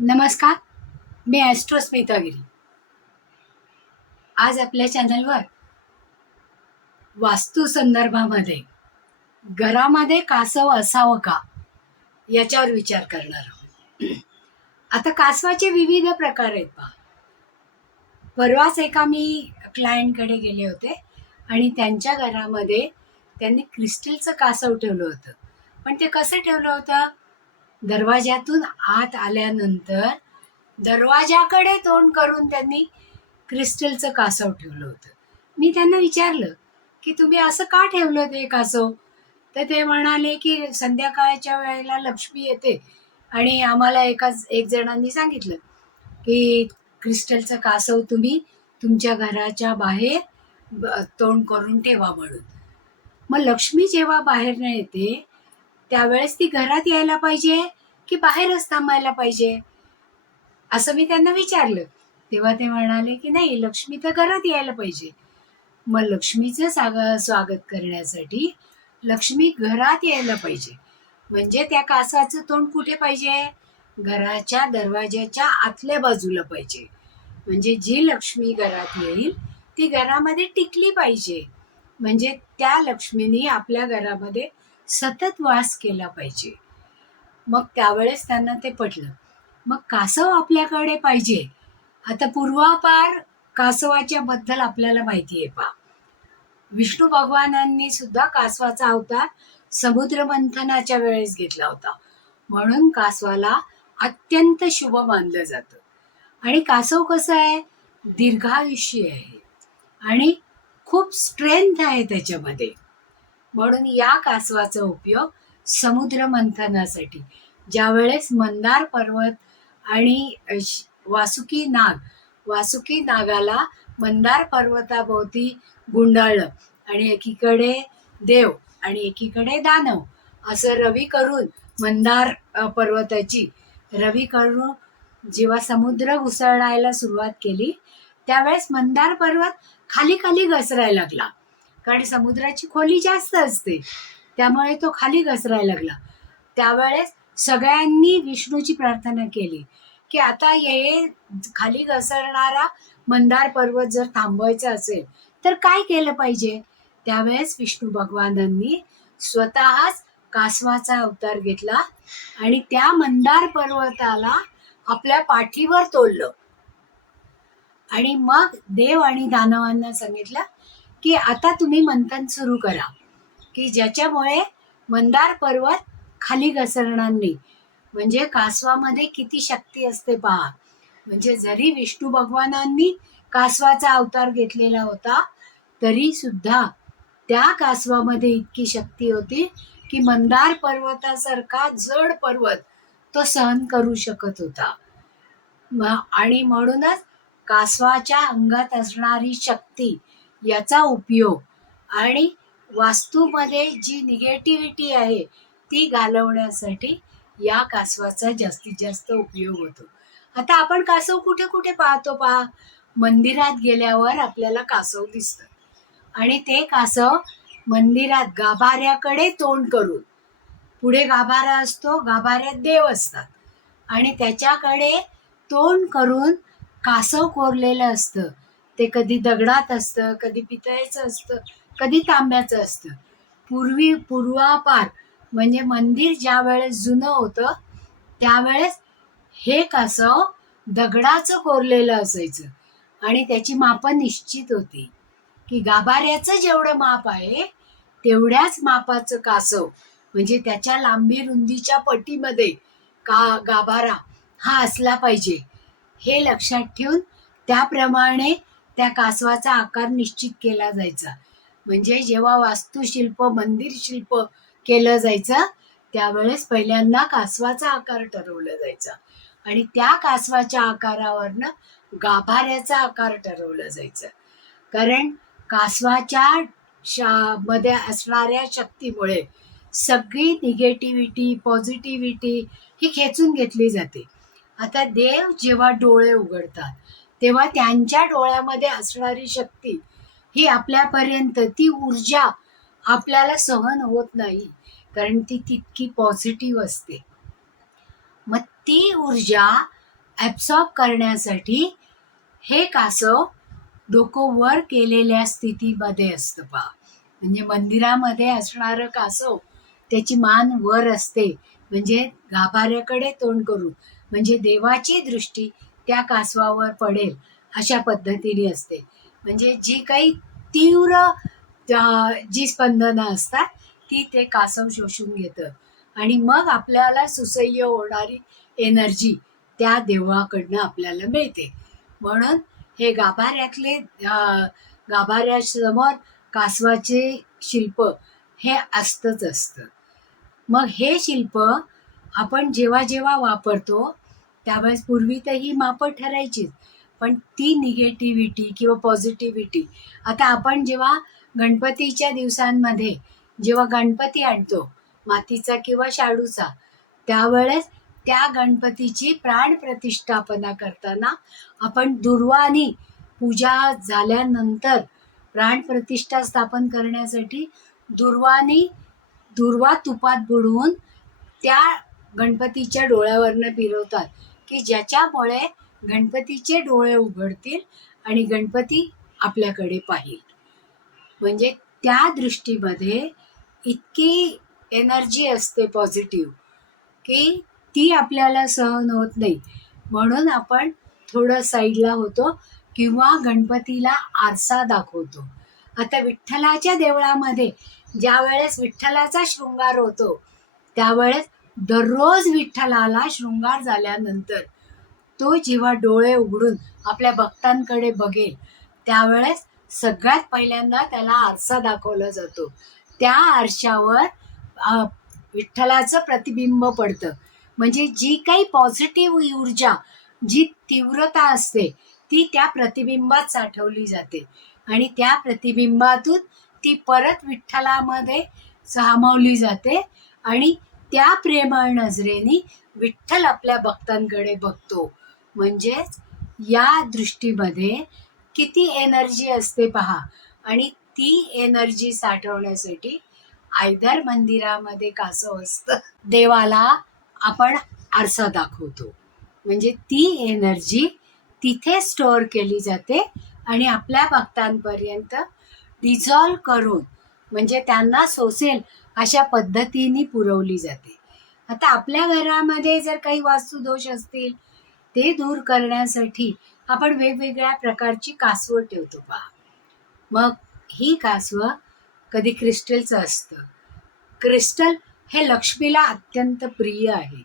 नमस्कार मी ॲस्ट्रो स्मितागिरी आज आपल्या चॅनलवर वास्तू संदर्भामध्ये घरामध्ये कासव असावं का याच्यावर विचार करणार आहोत. आता कासवाचे विविध प्रकार आहेत पहा. परवाच एका मी क्लायंटकडे गेले होते आणि त्यांच्या घरामध्ये त्यांनी क्रिस्टलचं कासव ठेवलं होतं. पण ते कसं ठेवलं होतं? दरवाज्यातून आत आल्यानंतर दरवाजाकडे तोंड करून त्यांनी क्रिस्टलचं कासव ठेवलं होतं. मी त्यांना विचारलं की तुम्ही असं का ठेवलं ते कासव? तर ते म्हणाले की संध्याकाळच्या वेळेला लक्ष्मी येते आणि आम्हाला एकाच एक जणांनी सांगितलं की क्रिस्टलचं कासव तुम्ही तुमच्या घराच्या बाहेर तोंड करून ठेवा म्हणून. मग लक्ष्मी जेव्हा बाहेर येते त्यावेळेस ती घरात यायला पाहिजे की बाहेरच थांबायला पाहिजे? असं मी त्यांना विचारलं. तेव्हा ते म्हणाले की नाही लक्ष्मी तर घरात यायला पाहिजे. मग लक्ष्मीचं साग स्वागत करण्यासाठी लक्ष्मी घरात यायला पाहिजे. म्हणजे त्या कासाचं तोंड कुठे पाहिजे? घराच्या दरवाज्याच्या आतल्या बाजूला पाहिजे. म्हणजे जी लक्ष्मी घरात येईल ती घरामध्ये टिकली पाहिजे. म्हणजे त्या लक्ष्मीनी आपल्या घरामध्ये सतत वास केला पाहिजे. मग त्यावेळेस त्यांना ते पटलं. मग कासव आपल्याकडे पाहिजे. आता पूर्वापार कासवाच्या बद्दल आपल्याला माहिती आहे पा विष्णू भगवानांनी सुद्धा कासवाचा अवतार समुद्र मंथनाच्या वेळेस घेतला होता. म्हणून कासवाला अत्यंत शुभ मानलं जातं. आणि कासव कसं आहे? दीर्घायुष्य आहे. आणि खूप स्ट्रेंथ आहे त्याच्यामध्ये. म्हणून या कासवाचा उपयोग समुद्र मंथनासाठी ज्यावेळेस मंदार पर्वत आणि वासुकी नाग वासुकी नागाला मंदार पर्वताभोवती गुंडाळलं आणि एकीकडे देव आणि एकीकडे दानव असं रवी करून मंदार पर्वताची रवी करून जेव्हा समुद्र घुसळायला सुरुवात केली त्यावेळेस मंदार पर्वत खाली खाली घसरायला लागला. कारण समुद्राची खोली जास्त असते. त्यामुळे तो खाली घसरायला लागला. त्यावेळेस सगळ्यांनी विष्णूची प्रार्थना केली की आता हे खाली घसरणारा मंदार पर्वत जर थांबवायचा असेल तर काय केलं पाहिजे? त्यावेळेस विष्णू भगवानांनी स्वतःच कासवाचा अवतार घेतला आणि त्या मंदार पर्वताला आपल्या पाठीवर तोललं आणि मग देव आणि दानवांना सांगितलं की आता तुम्ही मंथन सुरू करा. की ज्याच्यामुळे मंदार पर्वत खाली घसरणार नाही. म्हणजे कासवामध्ये किती शक्ती असते पहा. म्हणजे जरी विष्णू भगवानांनी कासवाचा अवतार घेतलेला होता तरी सुद्धा त्या कासवामध्ये इतकी शक्ती होती की मंदार पर्वतासारखा जड पर्वत तो सहन करू शकत होता. आणि म्हणूनच कासवाच्या अंगात असणारी शक्ती याचा उपयोग. आणि वास्तूमध्ये जी निगेटिव्हिटी आहे ती घालवण्यासाठी या कासवाचा जास्तीत जास्त उपयोग होतो. आता आपण कासव कुठे कुठे पाहतो पहा? मंदिरात गेल्यावर आपल्याला कासव दिसतं आणि ते कासव मंदिरात गाभाऱ्याकडे तोंड करून पुढे गाभारा असतो गाभाऱ्यात देव असतात. आणि त्याच्याकडे तोंड करून कासव कोरलेलं असतं. ते कधी दगडात असतं कधी पितळेचं असतं कधी तांब्याचं असतं. पूर्वी पूर्वापार म्हणजे मंदिर ज्या वेळेस जुनं होतं त्यावेळेस हे कासव दगडाचं कोरलेलं असायचं आणि त्याची मापं निश्चित होती. की गाभाऱ्याचं जेवढं माप आहे तेवढ्याच मापाचं कासव म्हणजे त्याच्या लांबी रुंदीच्या पटीमध्ये का गाभारा हा असला पाहिजे हे लक्षात ठेवून त्याप्रमाणे त्या कासवाचा आकार निश्चित केला जायचा. म्हणजे जेव्हा वास्तुशिल्प मंदिर शिल्प केलं जायचं त्यावेळेस पहिल्यांदा कासवाचा आकार ठरवला जायचा. आणि त्या कासवाच्या आकारावरनं गाभाऱ्याचा आकार ठरवला जायचं. कारण कासवाच्या शा मध्ये असणाऱ्या शक्तीमुळे सगळी निगेटिव्हिटी पॉझिटिव्हिटी ही खेचून घेतली जाते. आता देव जेव्हा डोळे उघडतात तेव्हा त्यांच्या डोळ्यामध्ये असणारी शक्ती ही आपल्यापर्यंत ती ऊर्जा आपल्याला सहन होत नाही कारण ती तितकी पॉझिटिव्ह असते. मग ती ऊर्जा ॲब्सॉर्ब करण्यासाठी हे कासव डोकं वर केलेल्या स्थितीमध्ये असतं पा म्हणजे मंदिरामध्ये असणारं कासव त्याची मान वर असते. म्हणजे गाभाऱ्याकडे तोंड करून. म्हणजे देवाची दृष्टी त्या कासवावर पडेल अशा पद्धतीने असते. म्हणजे जी काही तीव्र जी स्पंदनं असतात ती ते कासव शोषून घेतं. आणि मग आपल्याला सुसह्य होणारी एनर्जी त्या देवाकडनं आपल्याला मिळते. म्हणून हे गाभाऱ्यातले गाभाऱ्यासमोर कासवाचे शिल्प हे असतंच असतं. मग हे शिल्प आपण जेव्हा जेव्हा वापरतो त्यावेळेस पूर्वी तर ही मापं ठरायचीच. पण ती निगेटिव्हिटी किंवा पॉझिटिव्हिटी आता आपण जेव्हा गणपतीच्या दिवसांमध्ये जेव्हा गणपती आणतो मातीचा किंवा शाडूचा त्यावेळेस त्या गणपतीची प्राण प्रतिष्ठापना करताना आपण दुर्वानी पूजा झाल्यानंतर प्राण प्रतिष्ठा स्थापन करण्यासाठी दुर्वानी दुर्वा तुपात बुडवून त्या गणपतीच्या डोळ्यावरनं फिरवतात. की ज्याच्यामुळे गणपतीचे डोळे उघडतील आणि गणपती आपल्याकडे पाहिल. म्हणजे त्या दृष्टीमध्ये इतकी एनर्जी असते पॉझिटिव्ह की ती आपल्याला सहन होत नाही. म्हणून आपण थोडं साईडला होतो किंवा गणपतीला आरसा दाखवतो. आता विठ्ठलाच्या देवळामध्ये ज्या वेळेस विठ्ठलाचा शृंगार होतो त्यावेळेस दररोज विठ्ठलाला शृंगार झाल्यानंतर तो जेव्हा डोळे उघडून आपल्या भक्तांकडे बघेल त्यावेळेस सगळ्यात पहिल्यांदा त्याला आरसा दाखवला जातो. त्या आरशावर विठ्ठलाचं प्रतिबिंब पडतं. म्हणजे जी काही पॉझिटिव्ह ऊर्जा जी तीव्रता असते ती त्या प्रतिबिंबात साठवली जाते. आणि त्या प्रतिबिंबातून ती परत विठ्ठलामध्ये सामावली जाते आणि त्या प्रेमळ नजरेने विठ्ठल आपल्या भक्तांकडे बघतो. म्हणजेच या दृष्टीमध्ये किती एनर्जी असते पहा. आणि ती एनर्जी साठवण्यासाठी आयदर मंदिरामध्ये कासव असतं. देवाला आपण आरसा दाखवतो. म्हणजे ती एनर्जी तिथे स्टोअर केली जाते आणि आपल्या भक्तांपर्यंत डिझॉल्व करून म्हणजे त्यांना सोसेल अशा पद्धतीने पुरवली जाते. आता आपल्या घरामध्ये जर काही वास्तुदोष असतील ते दूर करण्यासाठी आपण वेगवेगळ्या प्रकारची कासवं ठेवतो पहा. मग ही कासवं कधी क्रिस्टलचं असतं. क्रिस्टल हे लक्ष्मीला अत्यंत प्रिय आहे.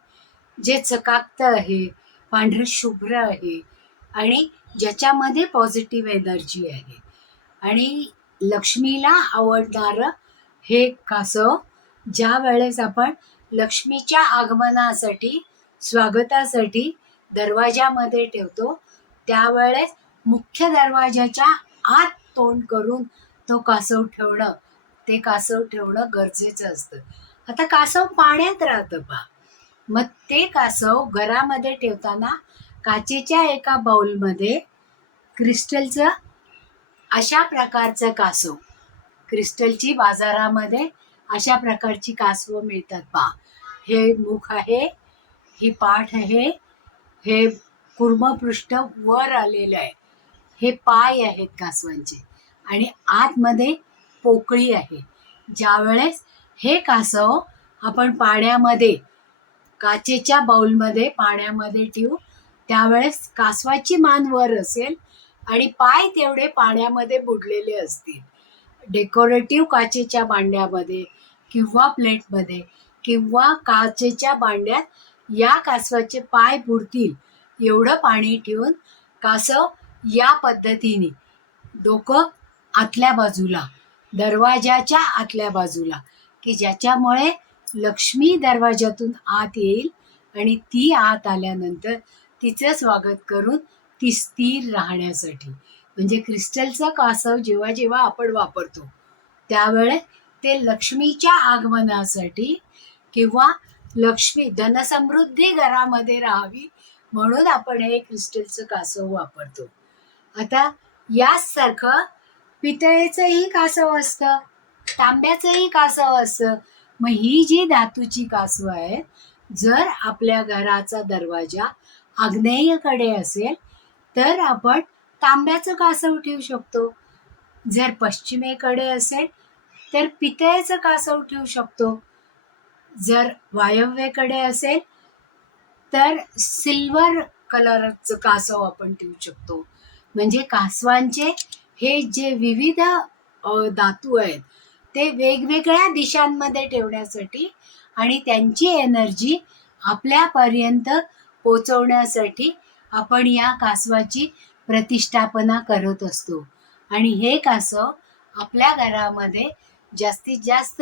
जे चकाकतं आहे पांढरं शुभ्र आहे आणि ज्याच्यामध्ये पॉझिटिव्ह एनर्जी आहे. आणि लक्ष्मीला आवडणारं हे कासव ज्या वेळेस आपण लक्ष्मीच्या आगमनासाठी स्वागतासाठी दरवाजामध्ये ठेवतो त्यावेळेस मुख्य दरवाजाच्या आत तोंड करून तो कासव ठेवणं ते कासव ठेवणं गरजेचं असतं. आता कासव पाण्यात राहतं पहा. मग ते कासव घरामध्ये ठेवताना काचेच्या एका बाउलमध्ये क्रिस्टलचं अशा प्रकारचं कासव क्रिस्टलची बाजारामध्ये अशा प्रकारची कासवं मिळतात पा हे मुख आहे ही पाठ आहे हे कुर्मपृष्ठ वर आलेलं आहे. हे पाय आहेत कासवांचे आणि आतमध्ये पोकळी आहे. ज्यावेळेस हे कासव आपण पाण्यामध्ये काचेच्या बाउलमध्ये पाण्यामध्ये ठेवू त्यावेळेस कासवाची मान वर असेल आणि पाय तेवढे पाण्यामध्ये बुडलेले असतील. डेकोरेटिव्ह काचेच्या भांड्यामध्ये किंवा प्लेटमध्ये किंवा काचेच्या भांड्यात या कासवाचे पाय बुडतील एवढं पाणी ठेवून कासव या पद्धतीने डोकं आतल्या बाजूला दरवाजाच्या आतल्या बाजूला की ज्याच्यामुळे लक्ष्मी दरवाजातून आत येईल आणि ती आत आल्यानंतर तिचं स्वागत करून ती स्थिर राहण्यासाठी. म्हणजे क्रिस्टलचं कासव जेव्हा जेव्हा आपण वापरतो त्यावेळेस ते लक्ष्मीच्या आगमनासाठी किंवा लक्ष्मी धनसमृद्धी घरामध्ये राहावी म्हणून आपण हे क्रिस्टलचं कासव वापरतो. आता याचसारखं पितळेचंही कासव असतं तांब्याचंही कासव असतं. मग ही जी धातूची कासवं आहेत जर आपल्या घराचा दरवाजा आग्नेयकडे असेल तर आपण तांब्याचं कासव ठेवू शकतो. जर पश्चिमेकडे असेल तर पितळेचं कासव ठेवू शकतो. जर वायव्येकडे असेल तर सिल्वर कलरचं कासव आपण ठेवू शकतो. म्हणजे कासवांचे हे जे विविध धातू आहेत ते वेगवेगळ्या दिशांमध्ये ठेवण्यासाठी आणि त्यांची एनर्जी आपल्यापर्यंत पोचवण्यासाठी आपण या कासवाची प्रतिष्ठापना करत असतो. आणि हे कासव आपल्या घरामध्ये जास्तीत जास्त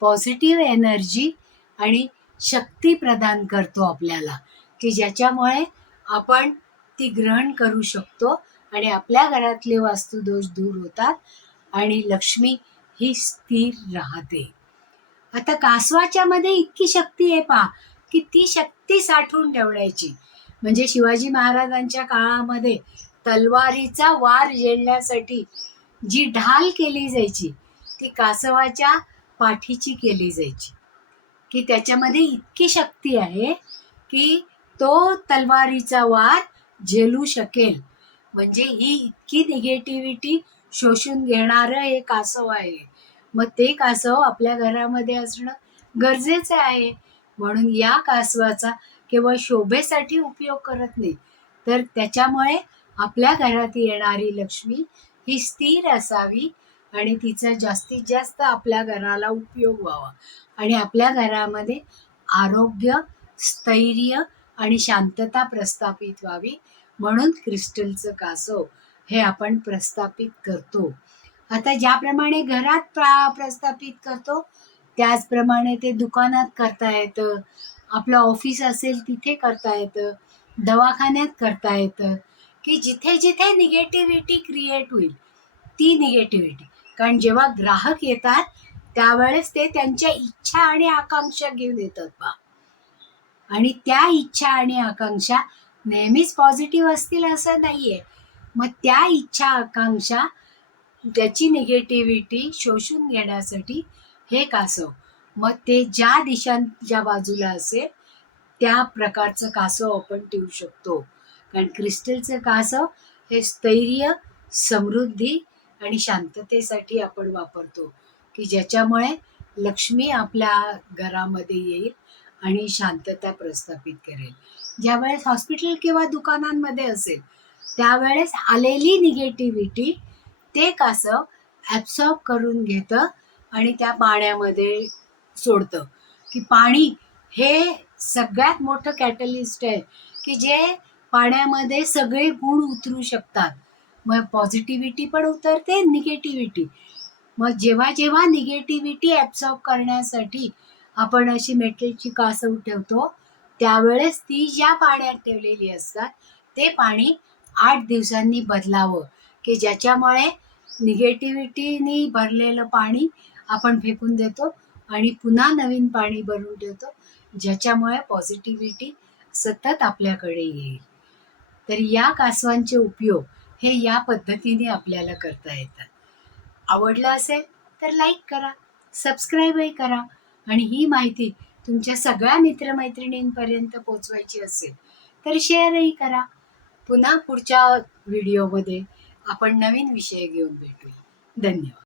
पॉझिटिव्ह एनर्जी आणि शक्ती प्रदान करतो आपल्याला. की ज्याच्यामुळे आपण ती ग्रहण करू शकतो आणि आपल्या घरातले वास्तुदोष दूर होतात आणि लक्ष्मी ही स्थिर राहते. आता कासवाच्या मध्ये इतकी शक्ती आहे पहा की ती शक्ती साठवून ठेवण्याची. म्हणजे शिवाजी महाराजांच्या काळामध्ये तलवारीचा वार झेलण्यासाठी जी ढाल केली जायची ती कासवाच्या पाठीची केली जायची. की त्याच्यामध्ये इतकी शक्ती आहे की तो तलवारीचा वार झेलू शकेल. म्हणजे ही इतकी निगेटिव्हिटी शोषून घेणारं हे कासव आहे. मग ते कासव आपल्या घरामध्ये असणं गरजेचं आहे. म्हणून या कासवाचा केवळ शोभेसाठी उपयोग करत नाही. तर त्याच्यामुळे आपल्या घरात येणारी लक्ष्मी ही स्थिर असावी आणि तिचा जास्तीत जास्त आपल्या घराला उपयोग व्हावा. आणि आपल्या घरामध्ये आरोग्य स्थैर्य आणि शांतता प्रस्थापित व्हावी म्हणून क्रिस्टलचं कासव हे आपण प्रस्थापित करतो. आता ज्याप्रमाणे घरात प्रा प्रस्थापित करतो त्याचप्रमाणे ते दुकानात करता येतं आपलं ऑफिस असेल तिथे करता येतं दवाखान्यात करता येतं की जिथे जिथे निगेटिव्हिटी क्रिएट होईल ती निगेटिव्हिटी कारण जेव्हा ग्राहक येतात त्यावेळेस ते त्यांच्या इच्छा आणि आकांक्षा घेऊन येतात बा. आणि त्या इच्छा आणि आकांक्षा नेहमीच पॉझिटिव्ह असतील असं नाहीये. मग त्या इच्छा आकांक्षा त्याची निगेटिव्हिटी शोषून घेण्यासाठी हे कासव मग ते ज्या दिशांच्या बाजूला असेल त्या प्रकारचं कासव आपण ठेवू शकतो. कारण क्रिस्टलचं कासव हे स्थैर्य समृद्धी आणि शांततेसाठी आपण वापरतो की ज्याच्यामुळे लक्ष्मी आपल्या घरामध्ये येईल आणि शांतता प्रस्थापित करेल. ज्यावेळेस हॉस्पिटल किंवा दुकानांमध्ये असेल त्यावेळेस आलेली निगेटिव्हिटी ते कासव ॲब्सॉर्ब करून घेतं आणि त्या पाण्यामध्ये सोडतं. की पाणी हे सगळ्यात मोठं कॅटलिस्ट आहे की जे पाण्यामध्ये सगळे गुण उतरू शकतात. मग पॉझिटिव्हिटी पण उतरते निगेटिव्हिटी मग जेव्हा जेव्हा निगेटिव्हिटी ॲब्सॉर्ब करण्यासाठी आपण अशी मेटलची कासव ठेवतो त्यावेळेस ती ज्या पाण्यात ठेवलेली असतात ते पाणी आठ दिवसांनी बदलावं. की ज्याच्यामुळे निगेटिव्हिटीनी भरलेलं पाणी आपण फेकून देतो आणि पुन्हा नवीन पाणी भरून ठेवतो ज्याच्यामुळे पॉझिटिव्हिटी सतत आपल्याकडे येईल. तर या कासवांचे उपयोग हे या पद्धतीने आपल्याला करता येतात. आवडलं असेल तर लाईक करा सबस्क्राईबही करा आणि ही माहिती तुमच्या सगळ्या मित्रमैत्रिणींपर्यंत पोचवायची असेल तर शेअरही करा. पुन्हा पुढच्या व्हिडिओमध्ये आपण नवीन विषय घेऊन भेटूया. धन्यवाद.